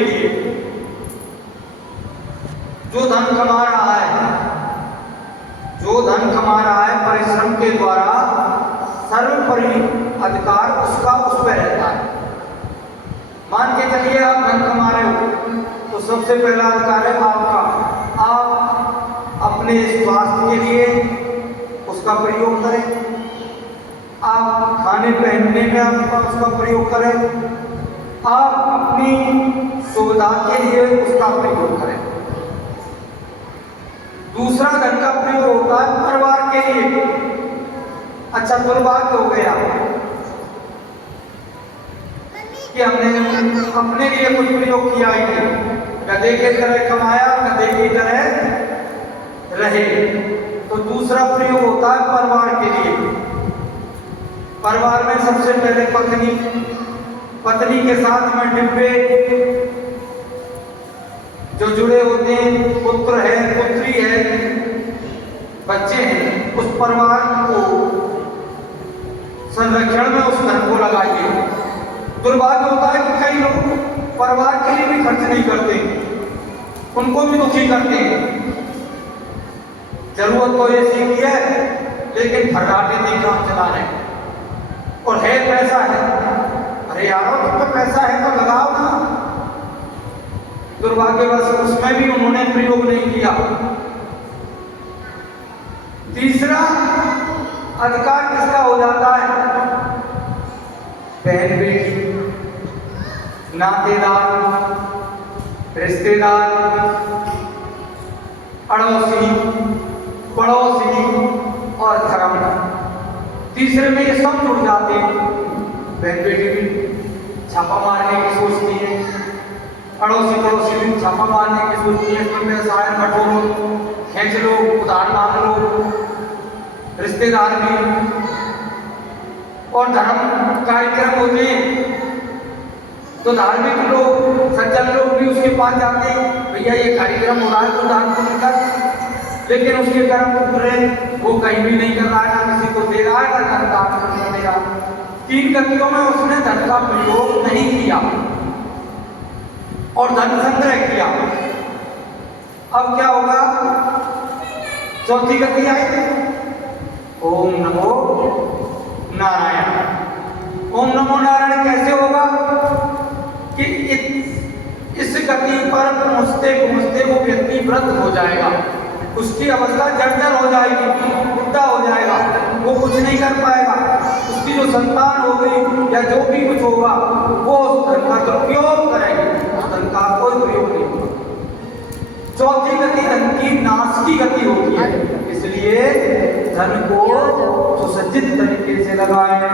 के लिए जो धन कमा रहा है, परिश्रम के द्वारा सर्वोपरि अधिकार उसका उस पर रहता है। मान के चलिए आप धन कमा रहे हो तो सबसे पहला अधिकार है आपका। आप अपने स्वास्थ्य के लिए उसका प्रयोग करें, आप खाने पहनने में आप उसका प्रयोग करें, आप अपनी सुविधा के लिए उसका प्रयोग करें। दूसरा धन का प्रयोग होता है परिवार के लिए। अच्छा, दुर्भाग्य हो गया कि हमने अपने लिए कुछ प्रयोग किया ही नहीं, गधे की तरह कमाया, गधे की तरह रहे। तो दूसरा प्रयोग होता है परिवार के लिए। परिवार में सबसे पहले पत्नी के साथ में डिब्बे जो जुड़े होते हैं, पुत्र है, पुत्री है, बच्चे हैं, उस परिवार को संरक्षण में उस धन को लगाइए। दुर्भाग्य होता है कि कई लोग परिवार के लिए भी खर्च नहीं करते, उनको भी दुखी करते हैं। जरूरत तो ऐसी की है लेकिन फटाटे नहीं काम चला रहे, और है पैसा है, अरे यारो तुम तो पैसा है तो लगाओ ना। दुर्भाग्यवश उसमें भी उन्होंने प्रयोग नहीं किया। तीसरा अधिकार किसका हो जाता है? बहन बेटी, नातेदार, रिश्तेदार, अड़ोसी, पड़ोसी और धर्म। तीसरे में ये सब जुड़ जाते हैं। बहन बेटी भी छापा मारने की सोचती है, अड़ोसी पड़ोसी भी छापा मारने की सोचती है, इसमें व्यवसाय बटोरो, खींच लो, उधार मांग लो, रिश्तेदार भी। और धर्म कार्यक्रम होते हैं तो धार्मिक लोग, सज्जन लोग भी उसके पास जाते हैं, भैया ये कार्यक्रम हो रहा है तो दान पुण्य कर। लेकिन उसके कर्म पूरे वो कहीं भी नहीं कर रहा है, ना किसी को दे रहा है, ना दान पुण्य दे रहा है। 3 गतियों में उसने धन का प्रयोग नहीं किया और धन संग्रह किया। अब क्या होगा? चौथी गति आई, ओम नमो नारायण। ओम नमो नारायण कैसे होगा कि इस गति पर पहुंचते पहुंचते वो व्यक्ति वृद्ध हो जाएगा, उसकी अवस्था जर्जर हो जाएगी, बुढ़ा हो जाएगा, वो कुछ नहीं कर पाएगा। उसकी जो संतान होगी या जो भी कुछ होगा वो उस धन का दुरुपयोग करेगी, उस धन का कोई प्रयोग नहीं होगा। चौथी गति धन की नाश की गति होती है, इसलिए धन को सुसज्जित तरीके से लगाएं।